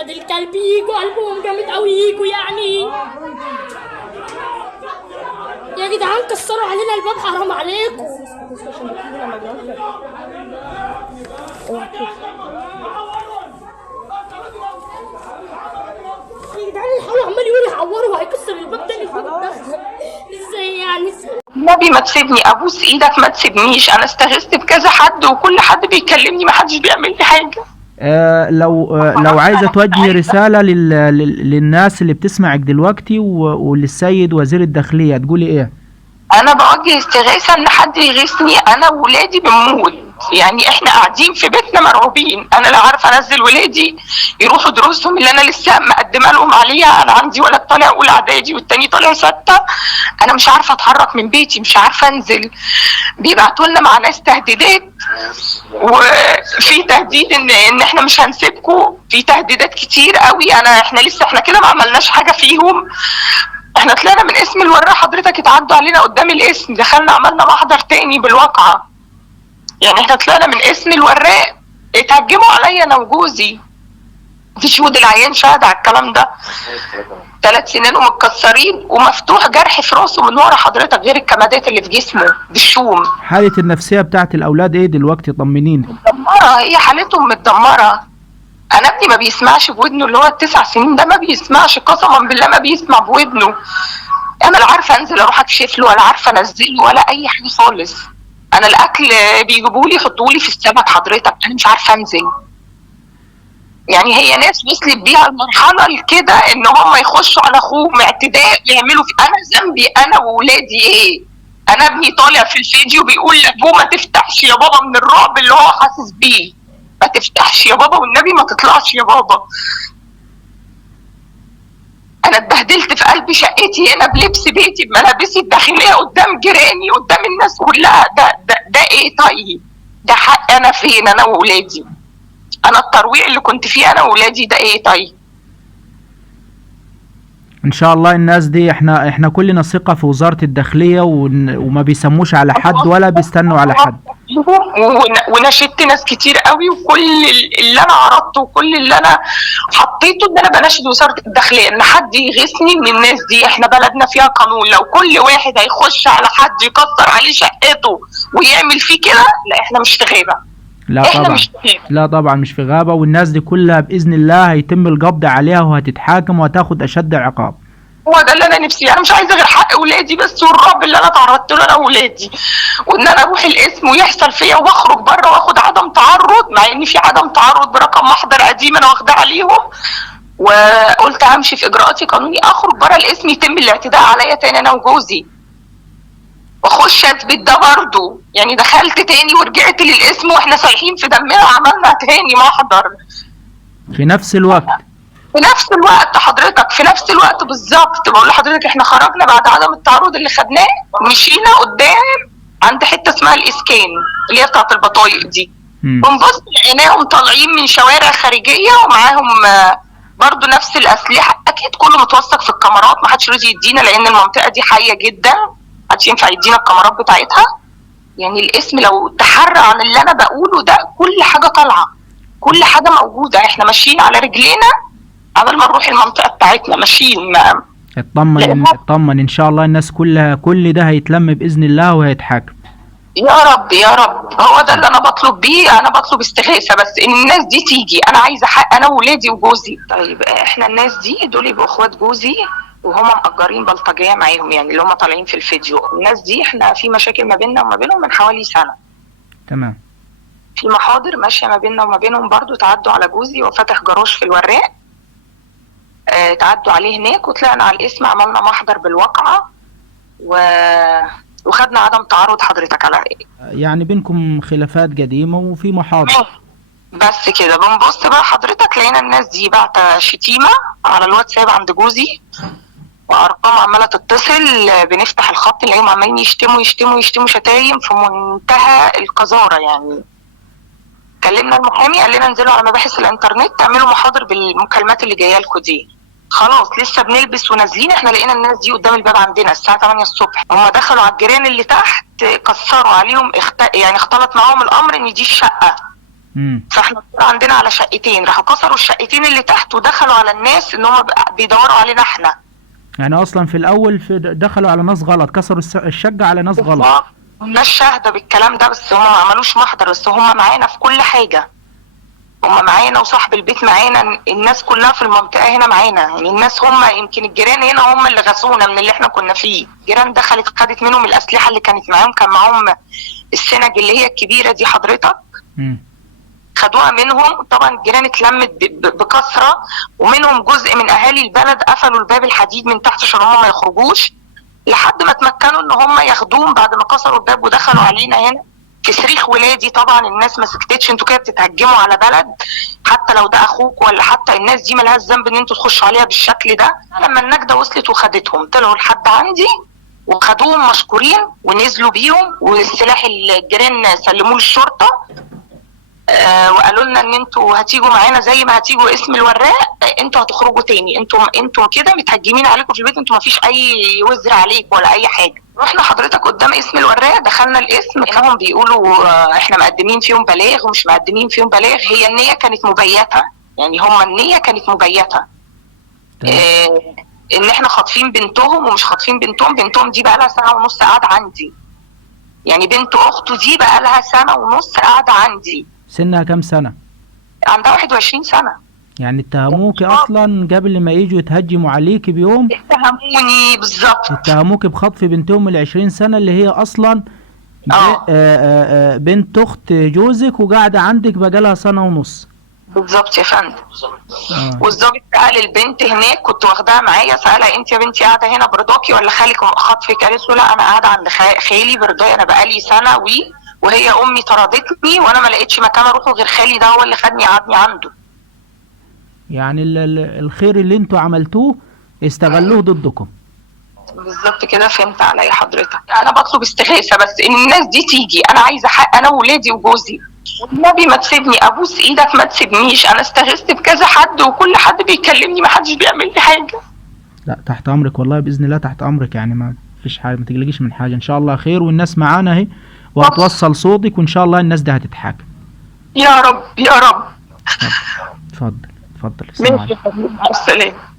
ولاد الكلب يجوا قلبهم جامد قوي يجوا يعني. يا جدعان كسروا علينا الباب حرام عليكم. يا جدعان الحاول عمال يقول يعوروا وهيكسر الباب تاني في الدخل. ازاي يعني؟ النبي ما تسيبني، ابوس ايدك ما تسيبنيش، انا استغيثت بكذا حد وكل حد بيكلمني ما حدش بيعمل لي حاجه. لو عايزه توجهي رساله للناس اللي بتسمعك دلوقتي وللسيد وزير الداخليه تقولي ايه؟ انا بوجه استغاثه ان حد يغيثني، انا وولادي بنموت، يعني احنا قاعدين في بيتنا مرعوبين. انا لا عارفه انزل ولادي يروحوا دروسهم اللي انا لسه مقدمه لهم عليها. انا عندي ولد طالع اولى اعدادي والتاني طالع 6. انا مش عارفه اتحرك من بيتي، مش عارفه انزل. بيبعتوا لنا مع ناس تهديدات، وفي تهديد ان احنا مش هنسيبكم، في تهديدات كتير قوي. احنا كده ما عملناش حاجه فيهم. احنا طلعنا من اسم الوراق حضرتك، اتعدوا علينا قدام الاسم، دخلنا عملنا محضر تاني بالواقعة. يعني احنا طلعنا من اسم الوراق، اتهجموا عليا انا وجوزي. في شهود العيان شهد على الكلام ده. 3 سنين ومتكسرين ومفتوح جرح في راسه من ورا حضرتك، غير الكمادات اللي في جسمه بالشوم. حالة النفسية بتاعت الأولاد إيه دلوقتي؟ طمنيني. متدمرة، هي حالتهم متدمرة. انا ابني ما بيسمعش بودنه، اللي هو 9 سنين ده ما بيسمعش، قسما بالله ما بيسمع بودنه. انا لا عارفه انزل اروح اكشف له ولا عارفه انزله ولا اي حاجه خالص. انا الاكل بيجيبوا لي يحطوا لي في السمك حضرتك، انا مش عارفه انزل. يعني هي ناس وصلت بيها المرحله لكده ان هم يخشوا على اخوهم اعتداء يعملوا في. انا ذنبي انا وولادي ايه؟ انا ابني طالع في الفيديو بيقول لابوه ما تفتحش يا بابا من الرعب اللي هو حاسس بيه، ما تفتحش يا بابا والنبي ما تطلعش يا بابا. انا اتبهدلت في قلب شقتي هنا بلبس بيتي بملابسي الداخليه قدام جيراني قدام الناس كلها. ده ايه طيب؟ ده حق انا فين انا وولادي؟ انا الترويع اللي كنت فيه انا وولادي ده ايه طيب؟ ان شاء الله الناس دي احنا كلنا ثقة في وزارة الداخلية وما بيسموش على حد ولا بيستنوا على حد. ونشدت ناس كتير قوي، وكل اللي انا عرضته وكل اللي انا حطيته ان انا بناشد وزاره الداخليه ان حد يغيثني من الناس دي. احنا بلدنا فيها قانون، لو كل واحد هيخش على حد يكسر عليه شقته ويعمل فيه كده، لا احنا مش في غيبه. لا احنا طبعا، مش في غيبه. لا طبعا مش في غابة، والناس دي كلها باذن الله هيتم القبض عليها وهتتحاكم وهتاخد اشد عقاب. هو ده اللي انا نفسي، انا مش عايزه غير حق ولادي بس، والرب اللي انا تعرضت له انا وولادي، وان انا اروح القسم ويحصل فيا واخرج بره واخد عدم تعرض، مع ان في عدم تعرض برقم محضر قديم انا واخداه عليهم، وقلت همشي في اجراءاتي قانوني، اخرج بره القسم يتم الاعتداء عليا تاني انا وجوزي، واخش اثبت ده برضه. يعني دخلت تاني ورجعت للقسم واحنا سايحين في دمنا وعملنا تاني محضر في نفس الوقت. في نفس الوقت حضرتك، في نفس الوقت بالظبط. بقول لحضرتك احنا خرجنا بعد عدم التعرض اللي خدناه، مشينا قدام عند حته اسمها الاسكان اللي هي بتاعت البطايق دي، بنبص لقيناهم طالعين من شوارع خارجيه ومعاهم برضو نفس الاسلحه. اكيد كله متوثق في الكاميرات، ما حدش راضي يدينا لان المنطقه دي حيه جدا، ما حدش ينفع يدينا الكاميرات بتاعتها. يعني الاسم لو تحرى عن اللي انا بقوله ده، كل حاجه طالعه، كل حاجه موجوده. احنا ماشيين على رجلينا قبل ما نروح المنطقه بتاعتنا ماشيين. اطمن ان شاء الله الناس كلها كل ده هيتلم باذن الله وهيتحاكم. يا رب يا رب، هو ده اللي انا بطلب بيه. انا بطلب استغاثه بس ان الناس دي تيجي، انا عايزه حق انا وولادي وجوزي. طيب احنا الناس دي دول يبقوا اخوات جوزي وهم مأجرين بلطجيه معاهم، يعني اللي هم طالعين في الفيديو. الناس دي احنا في مشاكل ما بيننا وما بينهم من حوالي سنه. تمام. في محاضر ماشيه ما بيننا وما بينهم برضو، تعدوا على جوزي وفتح جراج في الوراق، تعدوا عليه هناك وطلعنا على الاسم عملنا محضر بالواقعة وخدنا عدم تعرض حضرتك على يعني بينكم خلافات قديمة وفي محاضر بس كده. بنبص بقى حضرتك لقينا الناس دي بعت شتيمة على الواتساب عند جوزي وارقام عمالة تتصل، بنفتح الخط نلاقيهم عمالين يشتموا شتايم في منتهى القذارة. يعني كلمنا المحامي قال لنا انزلوا على مباحث الانترنت تعملوا محاضر بالمكالمات اللي جايه لكم دي. خلاص لسه بنلبس ونازلين، احنا لقينا الناس دي قدام الباب عندنا الساعه 8 الصبح. هم دخلوا على الجيران اللي تحت كسروا عليهم، يعني اختلط معاهم الامر ان دي الشقه فاحنا عندنا على شقتين، راحوا كسروا الشقتين اللي تحت ودخلوا على الناس ان هم بيدوروا علينا احنا. يعني اصلا في الاول دخلوا على ناس غلط، كسروا الشقة على ناس غلط. الناس شاهدة بالكلام ده، بس هم ما عملوش محضر، بس هم معانا في كل حاجة. هم معانا وصاحب البيت معانا، الناس كلها في المنطقة هنا معانا، يعني الناس هم يمكن الجيران هنا هم اللي غسونا من اللي احنا كنا فيه. الجيران دخلت خدت منهم الأسلحة اللي كانت معاهم، كان معاهم السنج اللي هي الكبيرة دي حضرتك. خدوها منهم. طبعا الجيران اتلمت بكثرة، ومنهم جزء من اهالي البلد قفلوا الباب الحديد من تحت عشان هم ما يخرجوش، لحد ما تمكنوا ان هم ياخدوهم بعد ما كسروا الباب ودخلوا علينا هنا. في صريخ ولادي طبعا الناس ما سكتتش، انتوا كده بتتهجموا على بلد، حتى لو ده اخوك ولا حتى الناس دي مالهاش ذنب ان انتوا تخشوا عليها بالشكل ده. لما النجدة وصلت وخدتهم طلعوا لحد عندي وخدوهم مشكورين ونزلوا بيهم، والسلاح الجيران سلموه للشرطة. وقالوا لنا ان انتوا هتيجوا معانا زي ما هتيجوا اسم الوراق، انتوا هتخرجوا تاني، انتوا كده متهجمين عليكم في البيت، انتوا ما فيش اي وزر عليك ولا اي حاجه. رحنا حضرتك قدام اسم الوراق، دخلنا الاسم، انهم بيقولوا احنا مقدمين فيهم بلاغ ومش مقدمين فيهم بلاغ. هي النيه كانت مبيته، يعني هم النيه كانت مبيته. ان احنا خاطفين بنتهم ومش خاطفين بنتهم. بنتهم دي بقى لها سنه ونص قاعده عندي، يعني بنت اخته دي بقى لها سنه ونص قاعده عندي. سنها كام سنة؟ عندها 21 سنة. يعني اتهموك اصلا قبل ما يجوا يتهجموا عليك بيوم؟ اتهموني بالظبط، اتهموك بخطف بنتهم ال 20 سنة اللي هي اصلا بنت اخت جوزك وقاعدة عندك بقالها سنة ونص. بالظبط يا فندم. والظابط سأل البنت هناك، كنت واخداها معايا، سألها انت يا بنتي قاعدة هنا برضاكي ولا خالك خاطفك؟ قالت له لا انا قاعدة عند خالي برضاي، انا بقالي سنة وهي امي طردتني وانا ما لقيتش مكان اروحه غير خالي ده هو اللي خدني قعدني عنده. يعني الخير اللي انتوا عملتوه استغلوه ضدكم. بالظبط كده، فهمت عليا حضرتك. انا بطلب استغاثه بس ان الناس دي تيجي، انا عايزه حق انا وولادي وجوزي، والنبي ما تسيبني، ابوس ايدك ما تسيبنيش. انا استغثت بكذا حد وكل حد بيكلمني ما حدش بيعمل لي حاجه. لا تحت امرك والله، باذن الله تحت امرك، يعني ما فيش حاجه، ما تقلقيش من حاجه، ان شاء الله خير، والناس معانا اهي وهتوصل صوتك وان شاء الله الناس دي هتتحاكم. يا رب يا رب. اتفضل اتفضل. ماشي يا حبيبي، مع السلامه.